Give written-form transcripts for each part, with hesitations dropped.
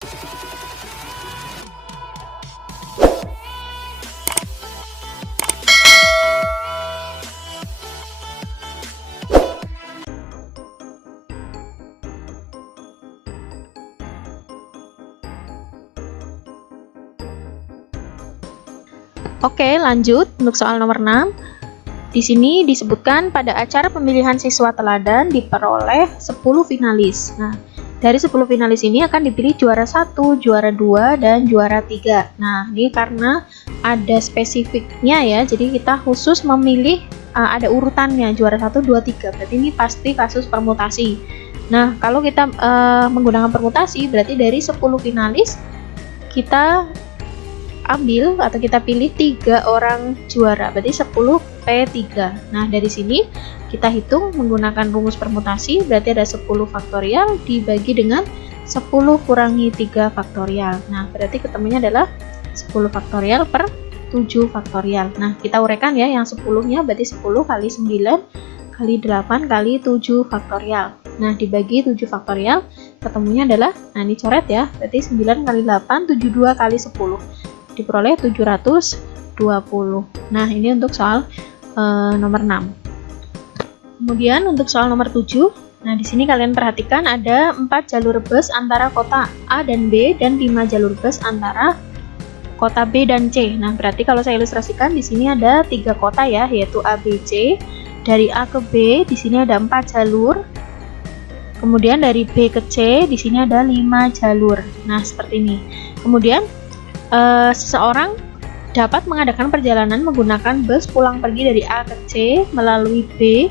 Oke, lanjut untuk soal nomor 6. Di sini disebutkan pada acara pemilihan siswa teladan diperoleh 10 finalis. Nah, dari 10 finalis ini akan dipilih juara 1, juara 2, dan juara 3. Nah, ini karena ada spesifiknya ya, jadi kita khusus memilih ada urutannya, juara 1, 2, 3. Berarti ini pasti kasus permutasi. Nah, kalau kita menggunakan permutasi, berarti dari 10 finalis kita ambil atau kita pilih 3 orang juara, berarti 10 P3. Nah, dari sini kita hitung menggunakan rumus permutasi, berarti ada 10 faktorial dibagi dengan 10 kurangi 3 faktorial. Nah, berarti ketemunya adalah 10 faktorial per 7 faktorial. Nah, kita uraikan ya, yang 10-nya berarti 10 kali 9 kali 8 kali 7 faktorial. Nah, dibagi 7 faktorial, ketemunya adalah, nah ini coret ya, berarti 9 kali 8, 72 kali 10. Diperoleh 720. Nah, ini untuk soal nomor 6. Kemudian untuk soal nomor 7, nah di sini kalian perhatikan ada 4 jalur bus antara kota A dan B dan 5 jalur bus antara kota B dan C. Nah, berarti kalau saya ilustrasikan di sini ada 3 kota ya, yaitu A, B, C. Dari A ke B di sini ada 4 jalur. Kemudian dari B ke C di sini ada 5 jalur. Nah, seperti ini. Kemudian seseorang dapat mengadakan perjalanan menggunakan bus pulang pergi dari A ke C melalui B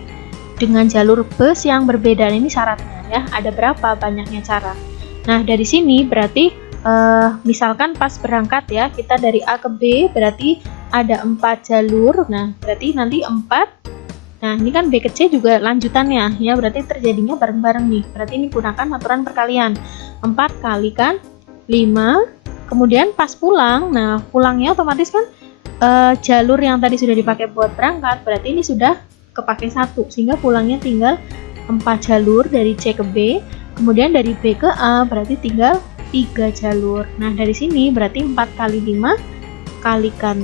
dengan jalur bus yang berbeda. Ini syaratnya ya, ada berapa banyaknya cara. Nah, dari sini berarti misalkan pas berangkat ya, kita dari A ke B berarti ada 4 jalur. Nah, berarti nanti 4. Nah, ini kan B ke C juga lanjutannya ya, berarti terjadinya bareng-bareng nih. Berarti ini gunakan aturan perkalian. 4 kalikan 5. Kemudian pas pulang, nah pulangnya otomatis kan jalur yang tadi sudah dipakai buat berangkat, berarti ini sudah kepake 1, sehingga pulangnya tinggal 4 jalur dari C ke B, kemudian dari B ke A berarti tinggal 3 jalur. Nah, dari sini berarti 4 kali 5 kalikan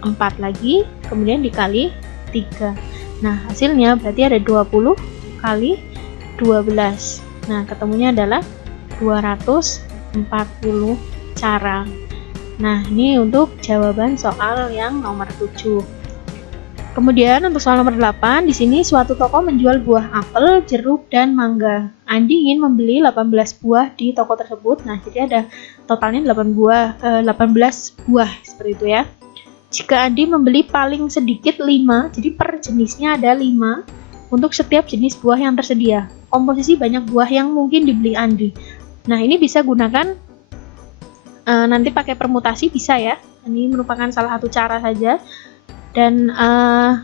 4 lagi, kemudian dikali 3. Nah, hasilnya berarti ada 20 kali 12. Nah, ketemunya adalah 240 cara. Nah, ini untuk jawaban soal yang nomor 7. Kemudian untuk soal nomor 8, di sini suatu toko menjual buah apel, jeruk, dan mangga. Andi ingin membeli 18 buah di toko tersebut. Nah, jadi ada totalnya 18 buah seperti itu ya. Jika Andi membeli paling sedikit 5, jadi per jenisnya ada 5 untuk setiap jenis buah yang tersedia. Komposisi banyak buah yang mungkin dibeli Andi. Nah, ini bisa gunakan nanti pakai permutasi bisa ya. Ini merupakan salah satu cara saja. Dan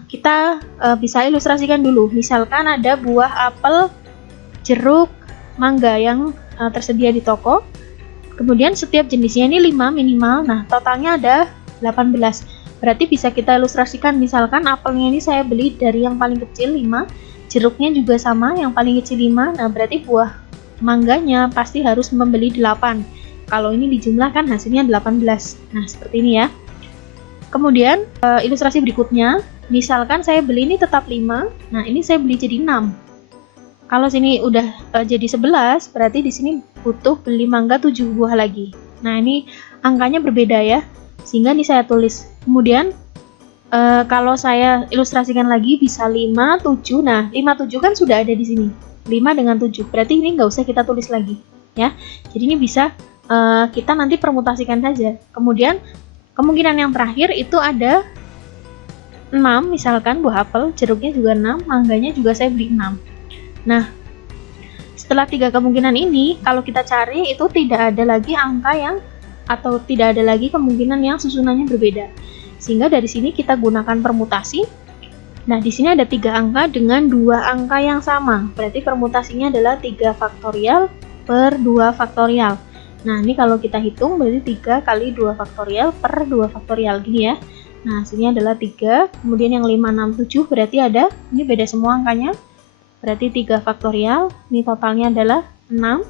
kita bisa ilustrasikan dulu. Misalkan ada buah apel, jeruk, mangga yang tersedia di toko. Kemudian setiap jenisnya ini 5 minimal. Nah, totalnya ada 18. Berarti bisa kita ilustrasikan, misalkan apelnya ini saya beli dari yang paling kecil 5, jeruknya juga sama, yang paling kecil 5. Nah, berarti buah mangganya pasti harus membeli 8. Kalau ini dijumlahkan hasilnya 18. Nah, seperti ini ya. Kemudian ilustrasi berikutnya, misalkan saya beli ini tetap 5. Nah, ini saya beli jadi 6. Kalau sini udah jadi 11, berarti di sini butuh beli mangga 7 buah lagi. Nah, ini angkanya berbeda ya. Sehingga ini saya tulis. Kemudian kalau saya ilustrasikan lagi bisa 5, 7. Nah, 5, 7 kan sudah ada di sini. 5 dengan 7. Berarti ini nggak usah kita tulis lagi ya. Jadi ini bisa kita nanti permutasikan saja. Kemudian kemungkinan yang terakhir itu ada 6, misalkan buah apel, jeruknya juga 6, mangganya juga saya beli 6. Nah, setelah 3 kemungkinan ini, kalau kita cari itu tidak ada lagi angka yang, atau tidak ada lagi kemungkinan yang susunannya berbeda. Sehingga dari sini kita gunakan permutasi. Nah, di sini ada 3 angka dengan 2 angka yang sama. Berarti permutasinya adalah 3 faktorial per 2 faktorial. Nah, ini kalau kita hitung berarti 3 kali 2 faktorial per 2 faktorial gini ya. Nah, hasilnya adalah 3. Kemudian yang 5, 6, 7 berarti ada, ini beda semua angkanya. Berarti 3 faktorial, ini totalnya adalah 6.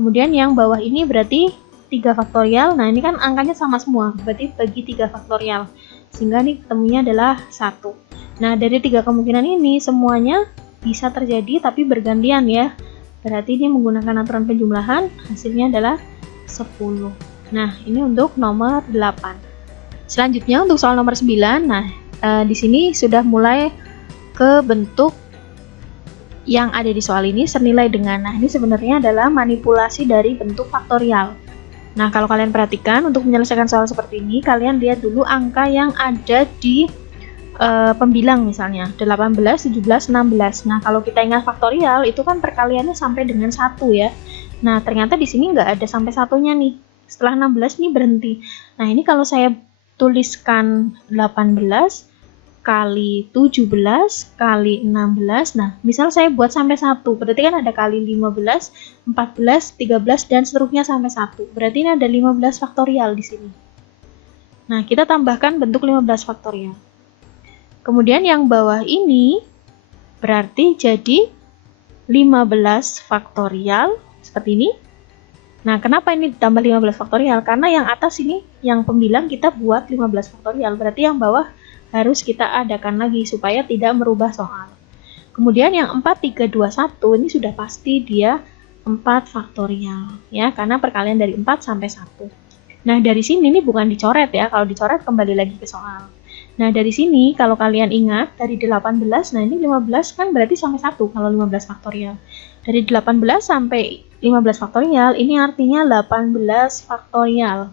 Kemudian yang bawah ini berarti 3 faktorial. Nah, ini kan angkanya sama semua, berarti bagi 3 faktorial. Sehingga ini ketemunya adalah 1. Nah, dari 3 kemungkinan ini semuanya bisa terjadi tapi bergantian ya. Berarti ini menggunakan aturan penjumlahan, hasilnya adalah 10. Nah, ini untuk nomor 8. Selanjutnya untuk soal nomor 9. Nah, di sini sudah mulai ke bentuk yang ada di soal ini senilai dengan. Nah, ini sebenarnya adalah manipulasi dari bentuk faktorial. Nah, kalau kalian perhatikan untuk menyelesaikan soal seperti ini, kalian lihat dulu angka yang ada di pembilang misalnya 18, 17, 16. Nah, kalau kita ingat faktorial itu kan perkaliannya sampai dengan 1 ya. Nah, ternyata di sini nggak ada sampai satunya nih. Setelah 16 nih berhenti. Nah, ini kalau saya tuliskan 18 kali 17 kali 16. Nah, misal saya buat sampai 1, berarti kan ada kali 15, 14, 13 dan seterusnya sampai 1. Berarti ini ada 15 faktorial di sini. Nah, kita tambahkan bentuk 15 faktorial. Kemudian yang bawah ini berarti jadi 15 faktorial seperti ini. Nah, kenapa ini ditambah 15 faktorial? Karena yang atas ini yang pembilang kita buat 15 faktorial, berarti yang bawah harus kita adakan lagi supaya tidak merubah soal. Kemudian yang 4, 3, 2, 1 ini sudah pasti dia 4 faktorial ya, karena perkalian dari 4 sampai 1. Nah, dari sini ini bukan dicoret ya, kalau dicoret kembali lagi ke soal. Nah, dari sini kalau kalian ingat dari 18, nah ini 15 kan berarti sampai 1 kalau 15 faktorial. Dari 18 sampai 15 faktorial ini artinya 18 faktorial.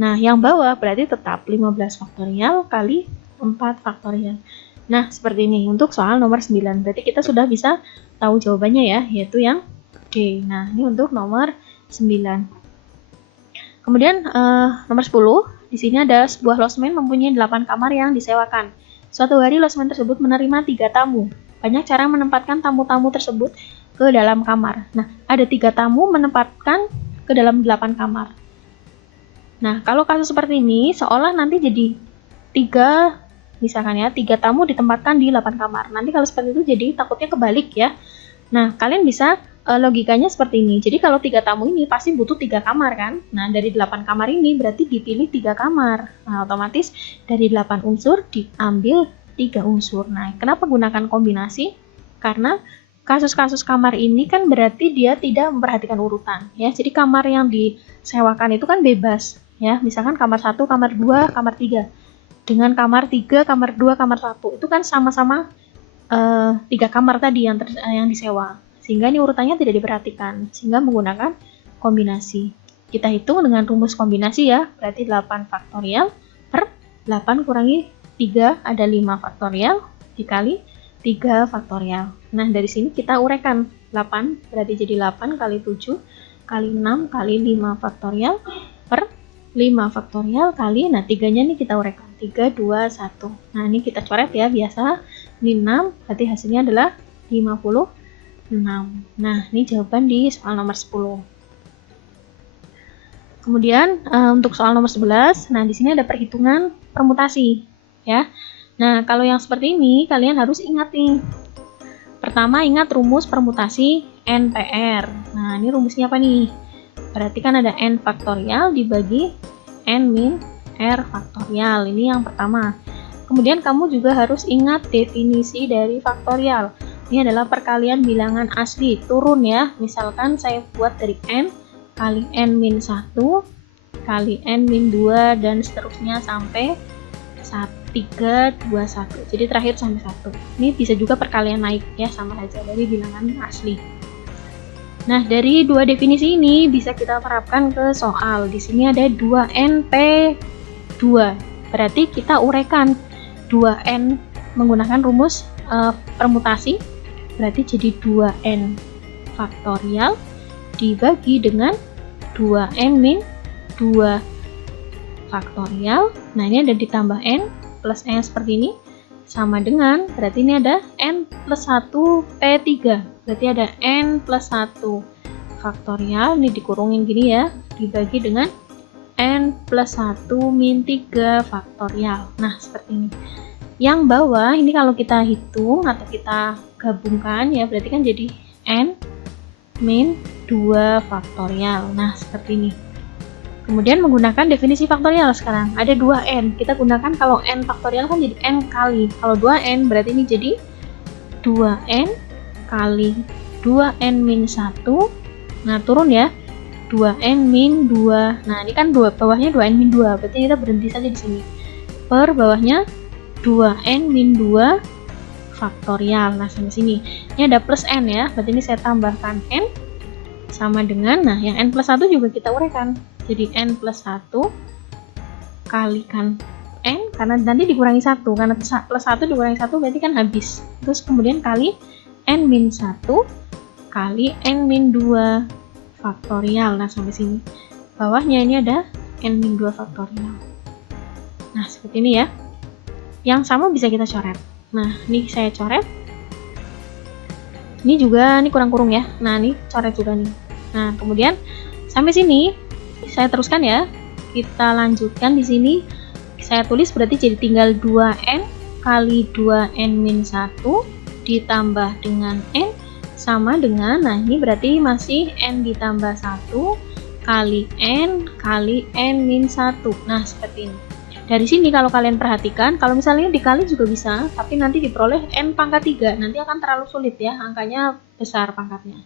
Nah, yang bawah berarti tetap 15 faktorial kali 4 faktorial. Nah, seperti ini untuk soal nomor 9. Berarti kita sudah bisa tahu jawabannya ya, yaitu yang D. Nah, ini untuk nomor 9. Kemudian nomor 10. Di sini ada sebuah losmen mempunyai 8 kamar yang disewakan. Suatu hari losmen tersebut menerima 3 tamu. Banyak cara menempatkan tamu-tamu tersebut ke dalam kamar. Nah, ada 3 tamu menempatkan ke dalam 8 kamar. Nah, kalau kasus seperti ini, seolah nanti jadi 3, misalkan ya, 3 tamu ditempatkan di 8 kamar. Nanti kalau seperti itu jadi takutnya kebalik ya. Nah, kalian bisa logikanya seperti ini. Jadi kalau 3 tamu ini pasti butuh 3 kamar kan. Nah, dari 8 kamar ini berarti dipilih 3 kamar. Nah, otomatis dari 8 unsur diambil 3 unsur. Nah, kenapa gunakan kombinasi? Karena kasus-kasus kamar ini kan berarti dia tidak memperhatikan urutan ya. Jadi kamar yang disewakan itu kan bebas ya. Misalkan kamar 1, kamar 2, kamar 3. Dengan kamar 3, kamar 2, kamar 1 itu kan sama-sama 3 kamar tadi yang disewa. Sehingga ini urutannya tidak diperhatikan, sehingga menggunakan kombinasi. Kita hitung dengan rumus kombinasi ya, berarti 8 faktorial per 8 kurangi 3 ada 5 faktorial dikali 3 faktorial. Nah, dari sini kita uraikan 8 berarti jadi 8 kali 7 kali 6 kali 5 faktorial per 5 faktorial kali, nah 3-nya nih kita uraikan 3, 2, 1. Nah, ini kita coret ya biasa. Ini 6, berarti hasilnya adalah 56. Nah, ini jawaban di soal nomor 10. Kemudian untuk soal nomor 11, nah di sini ada perhitungan permutasi ya. Nah, kalau yang seperti ini kalian harus ingat nih. Pertama, ingat rumus permutasi NPR. Nah, ini rumusnya apa nih? Berarti kan ada N faktorial dibagi N min R faktorial. Ini yang pertama. Kemudian kamu juga harus ingat definisi dari faktorial. Ini adalah perkalian bilangan asli, turun ya. Misalkan saya buat dari N kali N min 1 kali N min 2 dan seterusnya sampai 3, 2, 1. Jadi terakhir sampai 1. Ini bisa juga perkalian naik ya, sama saja dari bilangan asli. Nah, dari dua definisi ini bisa kita terapkan ke soal. Di sini ada 2NP2. Berarti kita uraikan 2N menggunakan rumus permutasi. Berarti jadi 2N faktorial dibagi dengan 2N min 2 faktorial. Nah, ini ada ditambah N plus N seperti ini. Sama dengan, berarti ini ada N plus 1 P3. Berarti ada N plus 1 faktorial. Ini dikurungin gini ya. Dibagi dengan N plus 1 min 3 faktorial. Nah, seperti ini. Yang bawah, ini kalau kita hitung atau kita gabungkan ya, berarti kan jadi N min 2 faktorial. Nah, seperti ini. Kemudian menggunakan definisi faktorial sekarang. Ada 2n. Kita gunakan kalau n faktorial kan jadi n kali. Kalau 2n berarti ini jadi 2n kali 2n min 1. Nah, turun ya. 2n min 2. Nah, ini kan bawahnya 2n min 2. Berarti kita berhenti saja di sini. Per bawahnya 2n min 2 faktorial. Nah, sampai sini. Ini ada plus n ya. Berarti ini saya tambahkan n sama dengan, nah yang n plus 1 juga kita uraikan. Jadi n plus 1 kalikan n, karena nanti dikurangi 1. Karena plus 1 dikurangi 1 berarti kan habis. Terus kemudian kali n min 1 kali n min 2 faktorial. Nah, sampai sini. Bawahnya ini ada n min 2 faktorial. Nah, seperti ini ya. Yang sama bisa kita coret. Nah, ini saya coret. Ini juga, ini kurang-kurung ya. Nah, ini coret juga nih. Nah, kemudian sampai sini saya teruskan ya. Kita lanjutkan di sini. Saya tulis berarti jadi tinggal 2n kali 2n min 1 ditambah dengan n sama dengan, nah ini berarti masih n ditambah 1 kali n min 1. Nah, seperti ini. Dari sini kalau kalian perhatikan, kalau misalnya dikali juga bisa, tapi nanti diperoleh n pangkat 3. Nanti akan terlalu sulit ya, angkanya besar pangkatnya.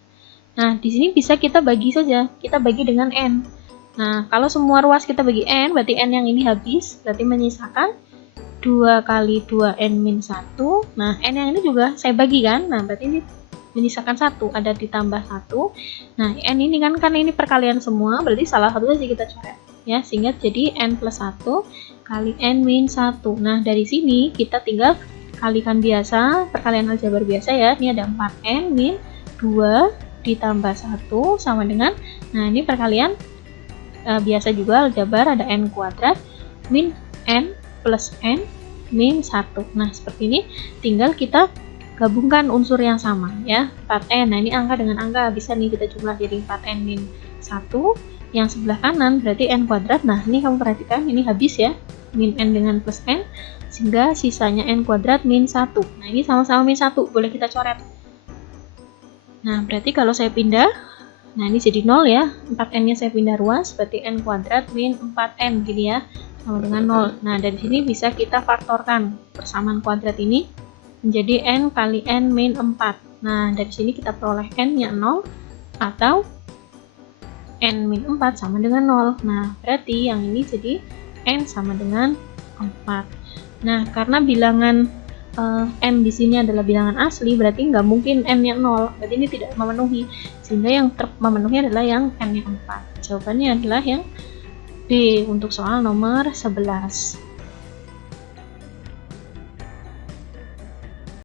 Nah, di sini bisa kita bagi saja. Kita bagi dengan n. Nah, kalau semua ruas kita bagi n, berarti n yang ini habis, berarti menyisakan 2 kali 2n min 1. Nah, n yang ini juga saya bagi kan. Nah, berarti ini menyisakan 1, ada ditambah 1. Nah, n ini kan karena ini perkalian semua, berarti salah satu saja kita coret. Ya, sehingga jadi n plus 1 kali n min 1. Nah, dari sini kita tinggal kalikan biasa, perkalian aljabar biasa ya. Ini ada 4n min 2 ditambah 1 sama dengan, nah ini perkalian biasa juga aljabar, ada n kuadrat min n plus n min 1. Nah, seperti ini tinggal kita gabungkan unsur yang sama ya, 4n. Nah, ini angka dengan angka bisa nih kita jumlah jadi 4n min 1. Yang sebelah kanan berarti n kuadrat. Nah, ini kamu perhatikan ini habis ya, min n dengan plus n, sehingga sisanya n kuadrat min 1. Nah, ini sama-sama min 1, boleh kita coret. Nah, berarti kalau saya pindah, nah ini jadi 0 ya, 4n nya saya pindah ruas, berarti n kuadrat min 4n gini ya, sama dengan 0. Nah, dari sini bisa kita faktorkan persamaan kuadrat ini menjadi n kali n min 4. Nah, dari sini kita peroleh n nya 0 atau n min 4 sama dengan 0. Nah, berarti yang ini jadi n sama dengan 4. Nah, karena bilangan n di sini adalah bilangan asli, berarti nggak mungkin n-nya 0, berarti ini tidak memenuhi, sehingga yang memenuhi adalah yang n-nya 4. Jawabannya adalah yang B untuk soal nomor 11.